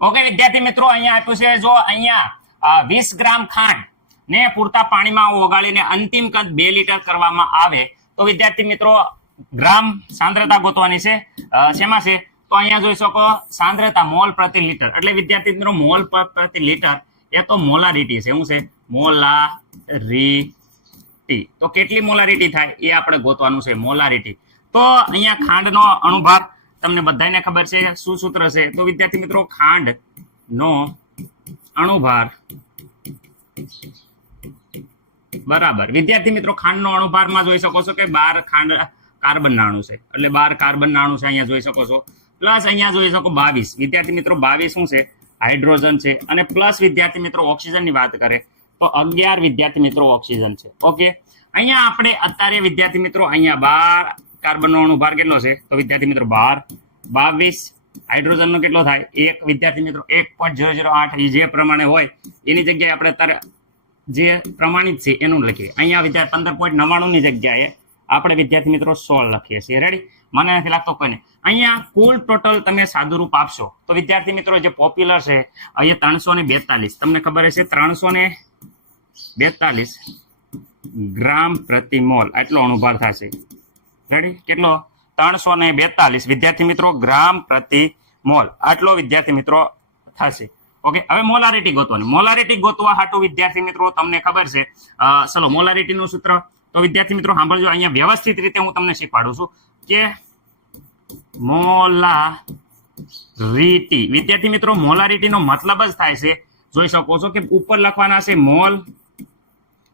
Okay, વિદ્યાર્થી મિત્રો, અહીંયા આપ્યું છે, જો અહીંયા વીસ ગ્રામ ખાંડ ને પૂરતા પાણીમાં ઓગાળીને અંતિમ કદ બે લીટર કરવામાં આવે, તો વિદ્યાર્થી મિત્રો, ગ્રામ સાંદ્રતા ગોતવાની છે. શેમાં છે? તો અહીંયા જોઈ શકો, સાંદ્રતા મોલ પ્રતિ લીટર. એટલે વિદ્યાર્થી મિત્રો, મોલ પ્રતિ લીટર એ તો મોલારિટી છે. શું છે? મોલારિટી. તો કેટલી મોલારિટી થાય? એ આપણે ગોતવાનું છે, મોલારિટી. તો અહીંયા ખાંડનો અણુભાર તમને બધાને ખબર છે, શું સૂત્ર છે? તો વિદ્યાર્થી મિત્રો, ખાંડ નો અણુભાર. બરાબર. વિદ્યાર્થી મિત્રો ખાંડનો અણુભારમાં જોઈ શકો છો કે બાર ખાંડ કાર્બન નાણું છે. એટલે બાર કાર્બન નાણું છે, અહીંયા જોઈ શકો છો. પ્લસ અહીંયા જોઈ શકો બાવીસ. વિદ્યાર્થી મિત્રો, બાવીસ શું છે? હાઇડ્રોજન છે. અને પ્લસ વિદ્યાર્થી મિત્રો, ઓક્સિજનની વાત કરે તો અગિયાર વિદ્યાર્થી મિત્રો, ઓક્સિજન છે. ઓકે? અહીંયા આપણે અત્યારે વિદ્યાર્થી મિત્રો, અહીંયા બાર કાર્બનનો અણુભાર કેટલો છે? તો વિદ્યાર્થી મિત્રો, બાર. બાવીસ. હાઇડ્રોજનનો કેટલો થાય? એક. વિદ્યાર્થી મિત્રો, એક પોઈન્ટ જે પ્રમાણે હોય, એની જગ્યાએ આપણે અત્યારે જે પ્રમાણિત છે, એનું લખીએ. અહીંયા વિદ્યાર્થી, પંદર પોઈન્ટ નવ્વાણુંની જગ્યાએ આપણે વિદ્યાર્થી મિત્રો સોળ લખીએ છીએ. રેડી મને નથી લાગતો કોઈને. અહીંયા કુલ ટોટલ તમે સાદુરૂપ આપશો. તો વિદ્યાર્થી મિત્રો, જે પોપ્યુલર છે, અહીંયા ત્રણસો ને બેતાલીસ. તમને ખબર હશે, ત્રણસો ને બેતાલીસ ગ્રામ પ્રતિ મોલ આટલો અણુભાર થશે. રેડી? કેટલો? ત્રણસો ને બેતાલીસ. વિદ્યાર્થી મિત્રો, ગ્રામ પ્રતિ મોલ. આટલો વિદ્યાર્થી મિત્રો થશે. ઓકે, હવે મોલારિટી ગોતવાની. મોલારિટી ગોતવા હાટુ વિદ્યાર્થી મિત્રો તમને ખબર છે. ચલો, મોલારિટીનું સૂત્ર. તો વિદ્યાર્થી મિત્રો, સાંભળજો, અહીંયા વ્યવસ્થિત રીતે હું તમને શીખવાડું છું કે મોલારિટી. વિદ્યાર્થી મિત્રો, મોલારિટીનો મતલબ જ થાય છે, જોઈ શકો છો કે ઉપર લખવાના છે મોલ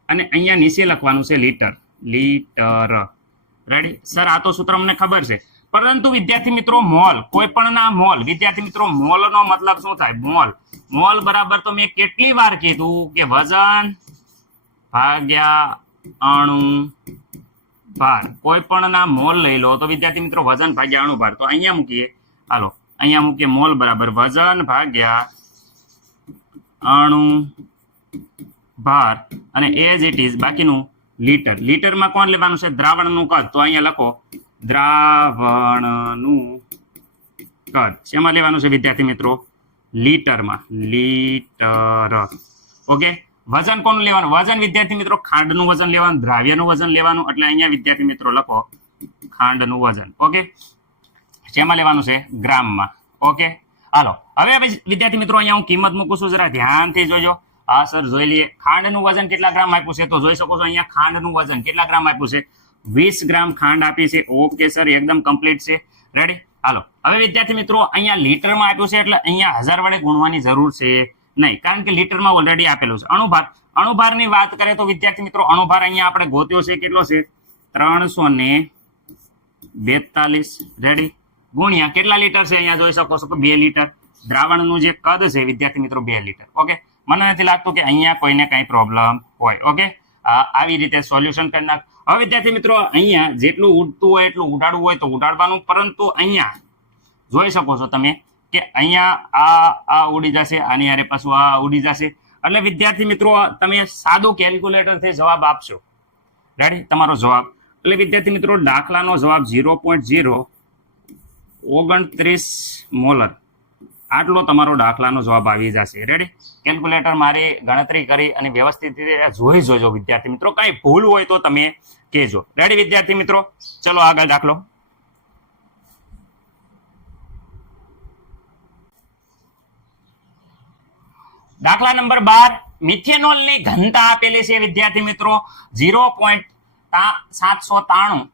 અને અહીંયા નીચે લખવાનું છે લીટર. લીટર. રેડી સર આ તો સૂત્ર અમને ખબર છે. પરંતુ વિદ્યાર્થી મિત્રો, મોલ, કોઈ પણ ના મોલ. વિદ્યાર્થી મિત્રો, મોલનો મતલબ શું થાય? મોલ. મોલ બરાબર તો મેં કેટલી વાર કીધું કે વજન ભાગ્યા અણુ ભાર. કોઈ પણ ના મોલ લઈ લો તો વિદ્યાર્થી મિત્રો, વજન ભાગ્યા અણુ ભાર. તો અહીંયા મૂકીએ. હાલો. અહીંયા મૂકીએ મોલ બરાબર. વજન ભાગ્યા અણુ ભાર. અને એઝ ઇટ ઇઝ બાકીનું લીટર. લીટરમાં કોણ લેવાનું છે? દ્રાવણનું કદ. તો અહીંયા લખો. દ્રાવણનું કદ. શેમાં લેવાનું છે વિદ્યાર્થી મિત્રો? લીટરમાં. લીટર. ઓકે? વજન કોનું લેવાનું? વજન વિદ્યાર્થી મિત્રો, ખાંડનું વજન લેવાનું, દ્રાવ્યનું વજન લેવાનું. એટલે અહીંયા વિદ્યાર્થી મિત્રો લખો. ખાંડનું વજન. ઓકે? શેમાં લેવાનું છે? ગ્રામમાં. ઓકે? હાલો. હવે વિદ્યાર્થી મિત્રો, અહીંયા હું કિંમત મૂકું છું. જરા ધ્યાનથી જોજો. હા, સર, જોઈ લઈએ. ખાંડનું વજન કેટલા ગ્રામ આપ્યું છે? તો જોઈ શકો છો અહીંયા ખાંડનું વજન કેટલા ગ્રામ આપ્યું છે? વીસ ગ્રામ ખાંડ આપી છે. ઓકે, સર, એકદમ કમ્પ્લીટ છે. રેડી હાલો. હવે વિદ્યાર્થી મિત્રો, અહીંયા લીટરમાં આપ્યું છે એટલે અહીંયા હજાર વડે ગુણવાની જરૂર છે નહીં. કારણ કે લીટરમાં ઓલરેડી આપેલું છે. અણુભાર. અણુભારની વાત કરીએ તો વિદ્યાર્થી મિત્રો, અણુભાર અહીંયા આપણે ગોત્યો છે. કેટલો છે? ત્રણસો ને બેતાલીસ. રેડી ગુણ્યા. કેટલા લીટર છે અહીંયા? જોઈ શકો છો કે બે લીટર. દ્રાવણનું જે કદ છે વિદ્યાર્થી મિત્રો, બે લીટર. ઓકે મને નથી લાગતું કે અહીંયા કોઈને કઈ પ્રોબ્લેમ હોય ઓકે આવી રીતે સોલ્યુશન કરી નાખ. હવે વિદ્યાર્થી મિત્રો, અહીંયા જેટલું ઉડતું હોય, એટલું ઉડાડવું હોય તો ઉડાડવાનું, પરંતુ અહીંયા જોઈ શકો છો તમે કે અહીંયા આ આ ઉડી જશે, આની અરે પાછું આ ઉડી જશે. એટલે વિદ્યાર્થી મિત્રો, તમે સાદું કેલ્ક્યુલેટરથી જવાબ આપશો. રેડી તમારો જવાબ. એટલે વિદ્યાર્થી મિત્રો, દાખલાનો જવાબ ઝીરો પોઈન્ટ ઝીરો ઓગણત્રીસ મોલર આટલો તમારો દાખલાનો જવાબ આવી જશે. રેડી કેલ્ક્યુલેટર મારી ગણતરી કરી અને વ્યવસ્થિત રીતે જોઈ જોજો વિદ્યાર્થી મિત્રો. કઈ ભૂલ હોય તો તમે કહેજો. રેડી વિદ્યાર્થી મિત્રો? ચલો આગળ દાખલો. દાખલા નંબર બાર, મિથેનોલની ઘનતા આપેલી છે વિદ્યાર્થી મિત્રો. ઝીરો પોઈન્ટ સાતસો ત્રાણું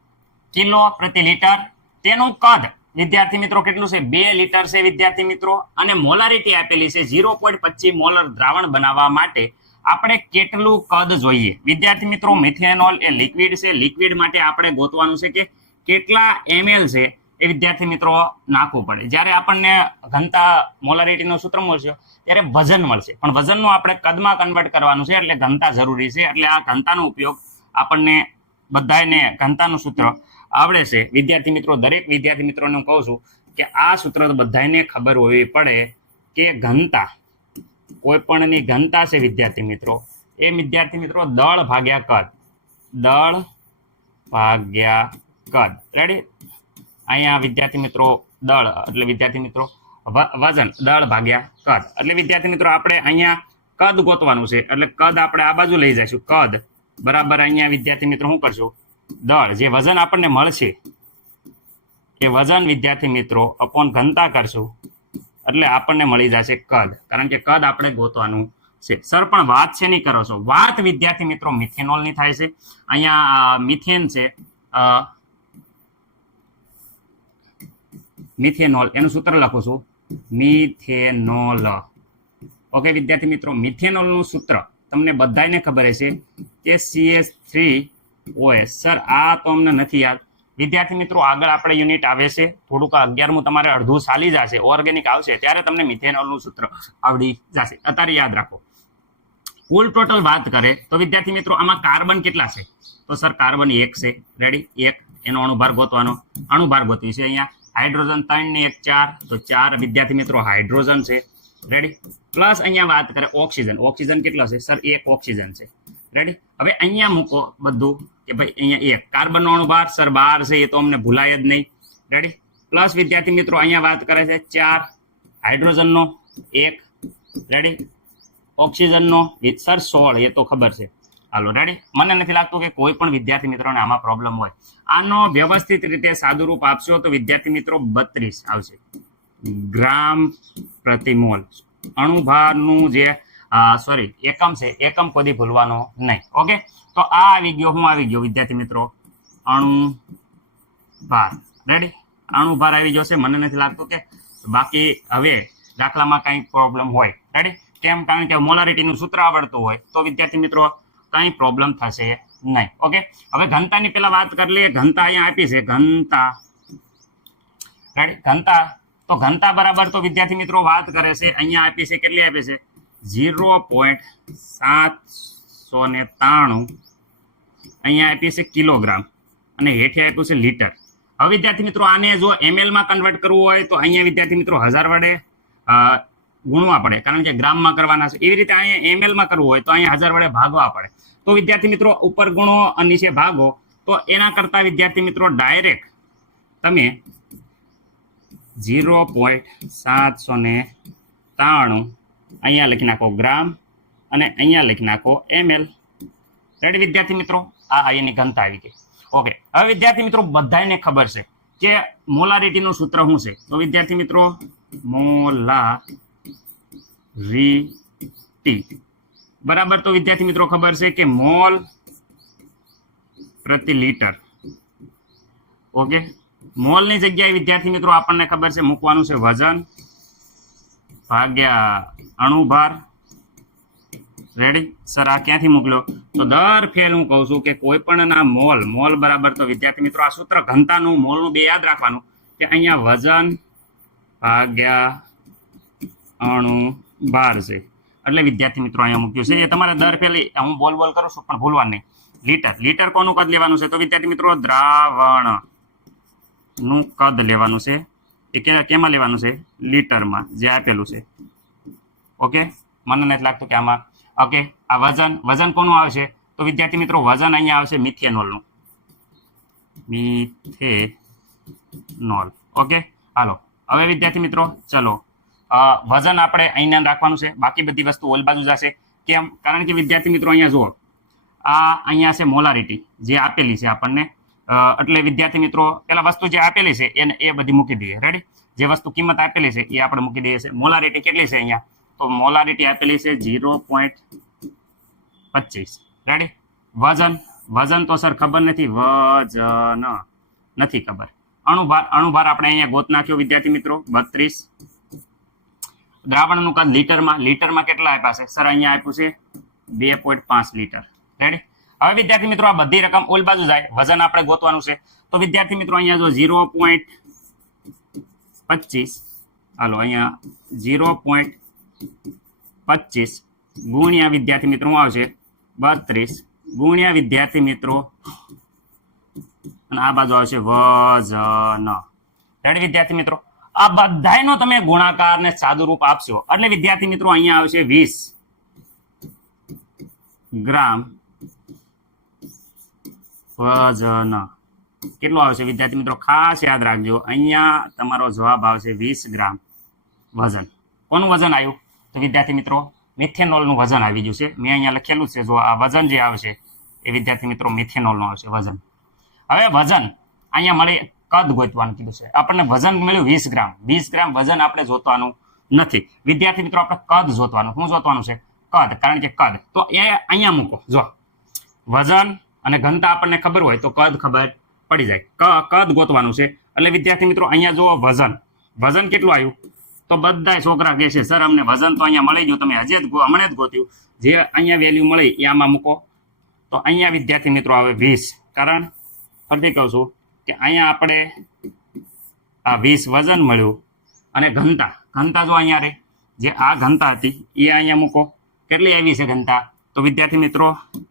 કિલો પ્રતિ લીટર. તેનું કદ વિદ્યાર્થી મિત્રો, કેટલું છે? બે લીટર છે વિદ્યાર્થી મિત્રો. અને મોલારિટી આપેલી છે ઝીરો પોઈન્ટ પચીસ મોલર દ્રાવણ બનાવવા માટે. આપણે કેટલું કદ જોઈએ? વિદ્યાર્થી મિત્રો, મિથેનોલ એ લિક્વિડ છે. લિક્વિડ માટે આપણે ગોતવાનું છે કે કેટલા એમએલ છે એ વિદ્યાર્થી મિત્રો નાખવું પડે. જ્યારે આપણને ઘનતા મોલારિટીનું સૂત્ર મળશે, ત્યારે વજન મળશે. પણ વજનનું આપણે કદમાં કન્વર્ટ કરવાનું છે, એટલે ઘનતા જરૂરી છે. એટલે આ ઘનતાનો ઉપયોગ આપણને બધાને ઘનતાનું સૂત્ર આવડે છે. વિદ્યાર્થી મિત્રો, દરેક વિદ્યાર્થી મિત્રોને હું કહું છું કે આ સૂત્ર બધાને ખબર હોવી પડે કે ઘનતા કોઈ પણની ઘનતા છે વિદ્યાર્થી મિત્રો. એ વિદ્યાર્થી મિત્રો, દળ ભાગ્યા કદ. દળ ભાગ્યા કદ. રેડી અહીંયા વિદ્યાર્થી મિત્રો, દળ. એટલે વિદ્યાર્થી મિત્રો વજન. દળ ભાગ્યા કદ. એટલે વિદ્યાર્થી મિત્રો, આપણે અહીંયા કદ ગોતવાનું છે. એટલે કદ આપણે આ બાજુ લઈ જઈશું. કદ. બરાબર, અહીંયા વિદ્યાર્થી મિત્રો શું કરશું? દળ, જે વજન આપણને મળશે, એ વજન, વિદ્યાર્થી મિત્રો, અપોન ઘનતા કરશું. એટલે આપણને મળી જશે કદ. કારણ કે કદ આપણે ગોતવાનું છે. સર, પણ વાત છે નહીં કરો છો? વાત, વિદ્યાર્થી મિત્રો, મિથેનોલની થાય છે. અહીંયા મિથેન છે. મિથેનોલ. એનું સૂત્ર લખું છું. મિથેનોલ. ઓકે, વિદ્યાર્થી મિત્રો, મિથેનોલનું સૂત્ર તમને બધાને ખબર હશે કે સીએસ થ્રી ઓએસ સર, આ તો અમને નથી યાદ. વિદ્યાર્થી મિત્રો, આગળ આપણે યુનિટ આવે છે. થોડુંક અગિયારમું તમારે અડધું ચાલી જશે. ઓર્ગેનિક આવશે. ત્યારે તમને મિથેનોલનું સૂત્ર આવડી જશે. અત્યારે યાદ રાખો. કુલ ટોટલ વાત કરે તો વિદ્યાર્થી મિત્રો, આમાં કાર્બન કેટલા છે? તો સર, કાર્બન એક છે. રેડી એક. એનો અણુભાર ગોતવાનો. અણુભાર ગોતવી છે અહીંયા. હાઇડ્રોજન ત્રણ ને એક, ચાર. તો ચાર વિદ્યાર્થી મિત્રો, હાઇડ્રોજન છે. રેડી પ્લસ અહીંયા વાત કરે ઓક્સિજન. ઓક્સિજન કેટલો છે? સર, એક ઓક્સિજન છે. રેડી હવે અહીંયા મૂકો બધું કે ભાઈ અહીંયા એક. કાર્બનનો અણુભાર સર બાર છે, એ તો અમને ભૂલાય જ નહીં. રેડી પ્લસ વિદ્યાર્થી મિત્રો અહીંયા વાત કરે છે ચાર. હાઇડ્રોજનનો એક. રેડી ઓક્સિજનનો સર સોળ, એ તો ખબર છે. હાલો રેડી મને નથી લાગતું કે કોઈ પણ વિદ્યાર્થી મિત્રોને આમાં પ્રોબ્લેમ હોય. આનો વ્યવસ્થિત રીતે સાદુરૂપ આપશો તો વિદ્યાર્થી મિત્રો બત્રીસ આવશે. ગ્રામ પ્રતિ મોલ અણુભારનું જે સોરી એકમ છે, એકમ કોદી ભૂલવાનો નહીં ઓકે તો આ આવી ગયો હું આવી ગયો વિદ્યાર્થી મિત્રો, અણુભાર રેડી અણુ ભાર આવી જશે, મને નથી લાગતું કે બાકી હવે દાખલામાં કંઈ પ્રોબ્લેમ હોય રેડી કેમ? કારણ કે મોલારિટીનું સૂત્ર આવડતું હોય, તો વિદ્યાર્થી મિત્રો, કંઈ પ્રોબ્લેમ થશે નહીં ઓકે હવે ઘનતાની પેલા વાત કરી લઈએ, ઘનતા અહીંયા આપી છે, ઘનતા રેડી ઘનતા, તો ઘનતા બરાબર તો વિદ્યાર્થી મિત્રો વાત કરે છે, અહીંયા આપી છે, કેટલી આપી છે? ઝીરો પોઈન્ટ સાતસો ને ત્રાણું અહીંયા આપીએ છે કિલોગ્રામ અને હેઠે આપ્યું છે લીટર. હવે વિદ્યાર્થી મિત્રો, આને જો એમએલમાં કન્વર્ટ કરવું હોય તો અહીંયા વિદ્યાર્થી મિત્રો હજાર વડે ગુણવા પડે. કારણ કે ગ્રામમાં કરવાના છે. એવી રીતે અહીંયા એમએલમાં કરવું હોય તો અહીંયા હજાર વડે ભાગવા પડે. તો વિદ્યાર્થી મિત્રો, ઉપર ગુણો અને નીચે ભાગો, તો એના કરતાં વિદ્યાર્થી મિત્રો ડાયરેક્ટ તમે ઝીરો પોઈન્ટ સાતસો ને ત્રાણું અહીંયા લખી નાખો ગ્રામ અને અહીંયા લખી નાખો ml રેડી વિદ્યાર્થી મિત્રો? આ એની ઘનતા આવી ગઈ. ઓકે હવે વિદ્યાર્થી મિત્રો, બધાને ખબર છે કે મોલારિટીનું સૂત્ર શું છે? તો વિદ્યાર્થી મિત્રો, મોલારિટી. બરાબર? તો વિદ્યાર્થી મિત્રો, ખબર છે કે મોલ પ્રતિ લીટર. ઓકે મોલની જગ્યાએ વિદ્યાર્થી મિત્રો, આપણને ખબર છે, મૂકવાનું છે વજન. ભાગ્યા અણુભાર. રેડી સર આ ક્યાંથી મોકલ્યો? તો દર ફેર હું કહું છું કે કોઈ પણ ના મોલ મોલ બરાબર તો વિદ્યાર્થી મિત્રો આ સૂત્ર ઘનતાનું, મોલનું બે યાદ રાખવાનું કે અહીંયા વજન ભાગ્યા અણુ ભાર છે. એટલે વિદ્યાર્થી મિત્રો અહીંયા મૂક્યું છે. એ તમારે દર ફેલી, હું બોલ બોલ કરું છું, પણ ભૂલવા નહીં. લીટર લીટર કોનું કદ લેવાનું છે? તો વિદ્યાર્થી મિત્રો દ્રાવણનું કદ લેવાનું છે. એ કેમાં લેવાનું છે? લીટરમાં જે આપેલું છે. ઓકે? મને નથી લાગતું કે આમાં. ઓકે? આ વજન વજન કોનું આવશે? તો વિદ્યાર્થી મિત્રો, વજન અહીંયા આવશે મિથેનોલનું. મિથેનોલ. ઓકે? હાલો. હવે વિદ્યાર્થી મિત્રો, ચલો. વજન આપણે અહીંયા રાખવાનું છે. બાકી બધી વસ્તુ ઓલ બાજુ જશે. કેમ? કારણ કે વિદ્યાર્થી મિત્રો, અહીંયા જુઓ. આ અહીંયા છે મોલારિટી. જે આપેલી છે આપણને. એટલે વિદ્યાર્થી મિત્રો પેલા વસ્તુ જે આપેલી છે, એને એ બધી મૂકી દઈએ. રેડી જે વસ્તુ કિંમત આપેલી છે, એ આપણે મૂકી દઈએ છે. મોલારિટી કેટલી છે અહીંયા? તો મોલારિટી આપેલી છે ઝીરો પોઈન્ટ પચીસ. રેડી વજન? વજન તો સર ખબર નથી. વજન. નથી ખબર. અણુભાર અણુભાર આપણે અહીંયા ગોત નાખ્યો વિદ્યાર્થી મિત્રો. બત્રીસ. દ્રાવણનું કદ લીટરમાં લીટરમાં કેટલા આપ્યા છે? સર, અહીંયા આપ્યું છે બે પોઈન્ટ પાંચ લીટર. રેડી હવે વિદ્યાર્થી મિત્રો આ બધી રકમ ઓલ બાજુ જાય, વજન આપણે ગોતવાનું છે. તો વિદ્યાર્થી મિત્રો અહીંયા જો ઝીરો પોઈન્ટ પચીસ, હાલો, અહીંયા ઝીરો પોઈન્ટ પચીસ ગુણ્યા વિદ્યાર્થી મિત્રો આવશે? બત્રીસ ગુણ્યા વિદ્યાર્થી મિત્રો અને આ બાજુ આવશે વજન. રેડી વિદ્યાર્થી મિત્રો? આ બધાયનો તમે ગુણાકાર ને સાદું રૂપ આપશો. એટલે વિદ્યાર્થી મિત્રો અહીંયા આવશે વીસ ગ્રામ વજન. કેટલું આવશે વિદ્યાર્થી મિત્રો, ખાસ યાદ રાખજો, અહીંયા તમારો જવાબ આવશે વીસ ગ્રામ વજન. કોનું વજન આવ્યું? તો વિદ્યાર્થી મિત્રો, મિથેનોલનું વજન આવી ગયું છે. મેં અહીંયા લખેલું છે, જો આ વજન જે આવશે, એ વિદ્યાર્થી મિત્રો મિથેનોલનું આવશે, વજન. હવે વજન, અહીંયા મળે કદ ગોતવાનું કીધું છે. આપણને વજન મળ્યું વીસ ગ્રામ. વીસ ગ્રામ વજન આપણે જોતવાનું નથી. વિદ્યાર્થી મિત્રો, આપણે કદ જોતવાનું શું જોતવાનું છે? કદ. કારણ કે કદ. તો એ અહીંયા મૂકો. જો. વજન અને ઘનતા આપણને ખબર હોય તો કદ ખબર પડી જાય. કદ ગોતવાનું છે. એટલે વિદ્યાર્થી મિત્રો, અહીંયા જુઓ વજન. વજન કેટલું આવ્યું? તો બધા છોકરા કહે છે, સર, અમને વજન તો અહીંયા મળી ગયું. તમે હજે જ હમણાં જ ગોત્યું. જે અહીંયા વેલ્યુ મળી, એ આમાં મૂકો. તો અહીંયા વિદ્યાર્થી મિત્રો, આવે વીસ. કારણ, ફરીથી કહું છું કે અહીંયા આપણે આ વીસ વજન મળ્યું અને ઘનતા. ઘનતા જો અહીંયા રે જે આ ઘનતા હતી, એ અહીંયા મૂકો. કેટલી આવી છે ઘનતા? તો વિદ્યાર્થી મિત્રો,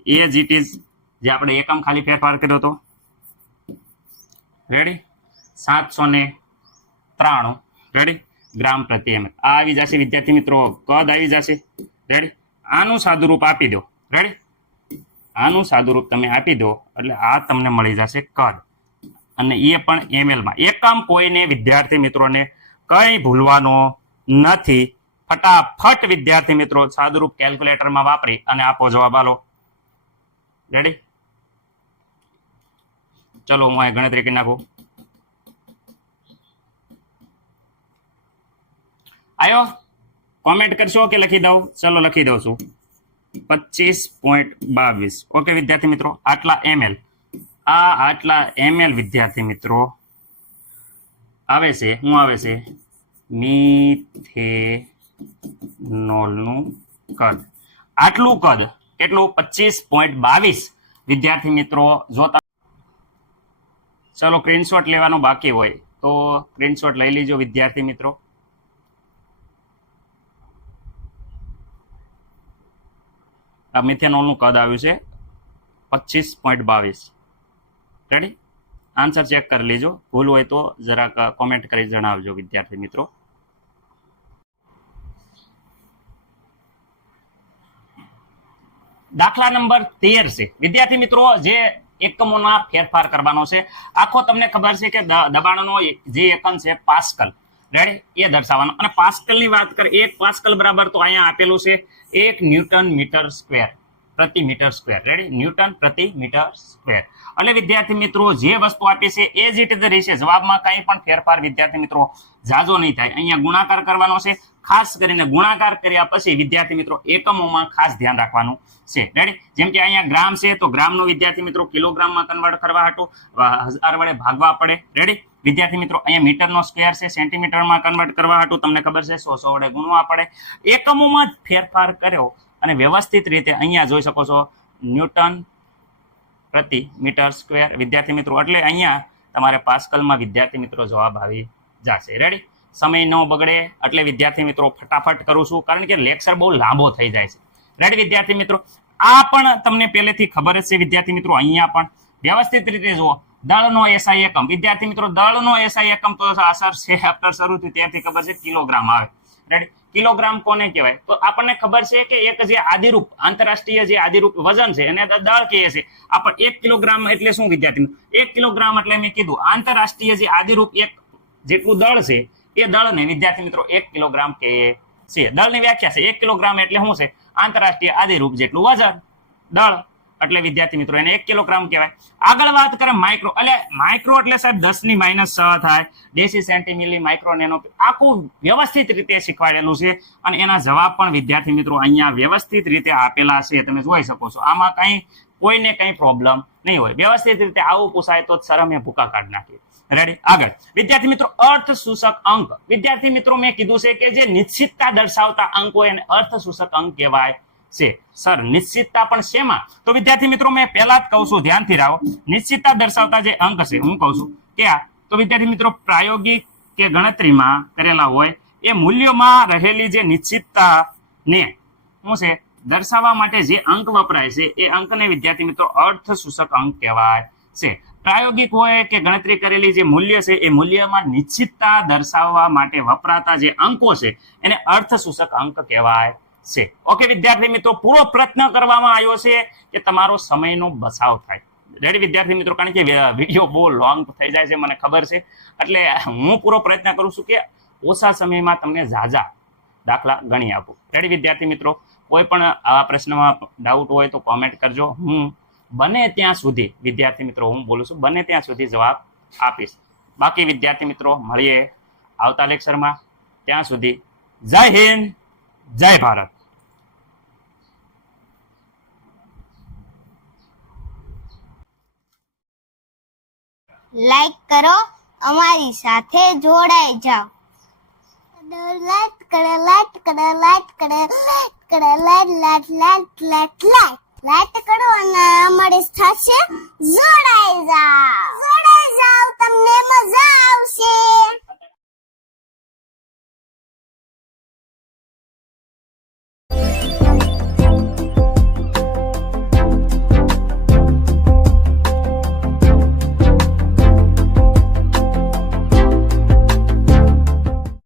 એ જ ઇટ ઇઝ જે આપણે એકમ ખાલી ફેરફાર કર્યો હતો. રેડી સાતસો ને ત્રાણું. રેડી ગ્રામ પ્રતિ એમ. આ આવી જશે વિદ્યાર્થી મિત્રો. કદ આવી જશે. રેડી આનું સાદુરૂપ આપી દો. રેડી આનું સાદુરૂપ તમે આપી દો. એટલે આ તમને મળી જશે કદ. અને એ પણ એમએલમાં એકમ કોઈને વિદ્યાર્થી મિત્રોને કંઈ ભૂલવાનો નથી. ફટાફટ વિદ્યાર્થી મિત્રો સાદુરૂપ કેલ્ક્યુલેટરમાં વાપરી અને આપો જવાબ આલો. રેડી ચલો, હું અહીં ગણતરી કરી નાખું. આવ્યો કોમેન્ટ કરશો કે લખી દઉં? ચલો, લખી દઉં છું. પચીસ પોઈન્ટ બાવીસ. ઓકે વિદ્યાર્થી મિત્રો, આટલા એમએલ આ આટલા એમએલ વિદ્યાર્થી મિત્રો, આવે છે શું આવે છે? મિથેનોલનું કદ. આટલું કદ, કેટલું? પચીસ પોઈન્ટ બાવીસ. વિદ્યાર્થી મિત્રો, જોતા ચલો સ્ક્રીનશોટ લેવાનું બાકી હોય તો સ્ક્રીનશોટ લઈ લીજો, વિદ્યાર્થી મિત્રો. આ મિથેનોલનું કદ આવ્યું છે પચીસ પોઈન્ટ બાવીસ. રેડી આન્સર ચેક કરી લેજો. ભૂલ હોય તો જરાક કોમેન્ટ કરી જણાવજો, વિદ્યાર્થી મિત્રો. દાખલા નંબર તેર છે. વિદ્યાર્થી મિત્રો, જે એકમોના ફેરફાર કરવાનો છે. આખો તમને ખબર છે કે દબાણનો જે એકમ છે પાસ્કલ. રેડી એ દર્શાવવાનો. અને પાસ્કલની વાત કરીએ, એક પાસ્કલ બરાબર તો અહીંયા આપેલું છે, એક ન્યૂટન મીટર સ્ક્વેર. પ્રતિ મીટર સ્ક્વેર. રેડી ન્યૂટન પ્રતિ મીટર સ્ક્વેર. એટલે વિદ્યાર્થી મિત્રો, જે વસ્તુ આપી છે, એ જ ઇઝ રહેશે. જવાબમાં કંઈ પણ ફેરફાર વિદ્યાર્થી મિત્રો જાજો નહીં થાય. અહીંયા ગુણાકાર કરવાનો છે. ખાસ કરીને ગુણાકાર કર્યા પછી વિદ્યાર્થી મિત્રો એકમોમાં ખાસ ધ્યાન રાખવાનું છે. રેડી જેમ કે અહીંયા ગ્રામ છે, તો ગ્રામનો વિદ્યાર્થી મિત્રો કિલોગ્રામમાં કન્વર્ટ કરવા હતું હજાર વડે ભાગવા પડે. રેડી વિદ્યાર્થી મિત્રો, અહીંયા મીટરનો સ્ક્વેર છે સેન્ટીમીટરમાં કન્વર્ટ કરવા હતું તમને ખબર છે, સો સો વડે ગુણવા પડે. એકમોમાં જ ફેરફાર કર્યો. અને વ્યવસ્થિત રીતે અહીંયા જોઈ શકો છો ન્યૂટન પ્રતિ મીટર સ્ક્વેર વિદ્યાર્થી મિત્રો. એટલે અહીંયા તમારે પાસ્કલમાં વિદ્યાર્થી મિત્રો જવાબ આવી જશે. રેડી સમય ન બગડે એટલે વિદ્યાર્થી મિત્રો ફટાફટ કરું છું. કારણ કે લેક્ચર બહુ લાંબો થઈ જાય છે. રેડી વિદ્યાર્થી મિત્રો? આ પણ તમને પહેલેથી ખબર જ છે વિદ્યાર્થી મિત્રો, અહીંયા પણ વ્યવસ્થિત રીતે જુઓ. દળનો એસઆઈ એકમ. વિદ્યાર્થી મિત્રો, દળનો એસઆઈ એકમ તો અસર છે આફ્ટર શરૂ થયું ત્યારથી ખબર છે કિલોગ્રામ આવે. કિલોગ્રામ કોને કહેવાય? તો આપણને ખબર છે કે એક જે આદિરૂપ, આંતરરાષ્ટ્રીય જે આદિરૂપ વજન છે, એને દળ કહે છે આપણે એક કિલોગ્રામ એટલે શું વિદ્યાર્થી એક કિલોગ્રામ એટલે મેં કીધું, આંતરરાષ્ટ્રીય જે આદિરૂપ એક જેટલું દળ છે, એ દળને, વિદ્યાર્થી મિત્રો, એક કિલોગ્રામ કહે છે દળની વ્યાખ્યા છે. એક કિલોગ્રામ એટલે શું છે? આંતરરાષ્ટ્રીય આદિરૂપ જેટલું વજન. દળ. એટલે વિદ્યાર્થી મિત્રો એને એક કિલોગ્રામ કહેવાય. આગળ વાત કરે માઇક્રો એટલે માઇક્રો એટલે સાહેબ દસની માઇનસ છ થાય દેશી સેન્ટીમીલી માઇક્રો નેનો આખું વ્યવસ્થિત રીતે શીખવાડેલું છે. અને એના જવાબ પણ વિદ્યાર્થી મિત્રો અહીંયા વ્યવસ્થિત રીતે આપેલા છે, તમે જોઈ શકો છો. આમાં કંઈ, કોઈને કંઈ પ્રોબ્લેમ નહીં હોય. વ્યવસ્થિત રીતે આવું પૂછાય તો શરમે ભૂકા કાઢ નાખીએ. રેડી આગળ. વિદ્યાર્થી મિત્રો, અર્થ સૂચક અંક. વિદ્યાર્થી મિત્રો, મેં કીધું છે કે જે નિશ્ચિતતા દર્શાવતા અંક હોય એને અર્થ સૂચક અંક કહેવાય. છે. સર, નિશ્ચિતતા પણ શેમાં? તો વિદ્યાર્થી મિત્રો, મેં પહેલા જ કહું છું, ધ્યાનથી રાખો. નિશ્ચિતતા દર્શાવતા જે અંક છે હું કહું છું ક્યાં તો વિદ્યાર્થી મિત્રો, પ્રાયોગિક કે ગણતરીમાં કરેલા હોય, એ મૂલ્યોમાં રહેલી જે નિશ્ચિતતા ને શું છે, દર્શાવવા માટે જે અંક વપરાય છે, એ અંકને વિદ્યાર્થી મિત્રો અર્થ સૂચક અંક કહેવાય છે. પ્રાયોગિક હોય કે ગણતરી કરેલી જે મૂલ્ય છે, એ મૂલ્યમાં નિશ્ચિતતા દર્શાવવા માટે વપરાતા જે અંકો છે, એને અર્થ સૂચક અંક કહેવાય છે. ઓકે વિદ્યાર્થી મિત્રો, પૂરો પ્રયત્ન કરવામાં આવ્યો છે કે તમારો સમયનો બચાવ થાય. રેડી વિદ્યાર્થી મિત્રો? કારણ કે વીડિયો બહુ લોંગ થઈ જાય છે, મને ખબર છે. એટલે હું પૂરો પ્રયત્ન કરું છું કે ઓછા સમયમાં તમને ઝાઝા દાખલા ગણી આપું. રેડી વિદ્યાર્થી મિત્રો? કોઈ પણ આવા પ્રશ્નમાં ડાઉટ હોય તો કોમેન્ટ કરજો. હું બને ત્યાં સુધી, વિદ્યાર્થી મિત્રો, હું બોલું છું, બને ત્યાં સુધી જવાબ આપીશ. બાકી વિદ્યાર્થી મિત્રો, મળીએ આવતા લેક્ચરમાં ત્યાં સુધી જય હિન્દ! જય ભારત. લાઈક કરો, અમારી સાથે જોડાઈ જાઓ. લાઈક કરો લાઈક કરો લાઈક કરો લાઈક કરો like like like like like like કરો અને અમારી સાથે જોડાઈ જાઓ. જોડાઈ જાઓ